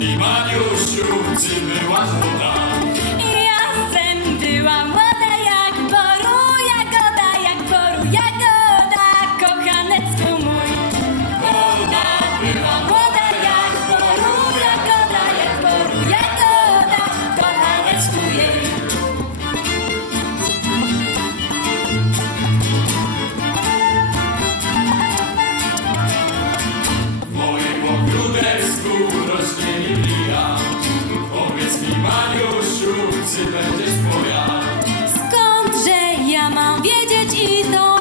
Mariusiu, ty byłaś woda. Ja sen. Będziesz moja? Skądże ja mam wiedzieć i to?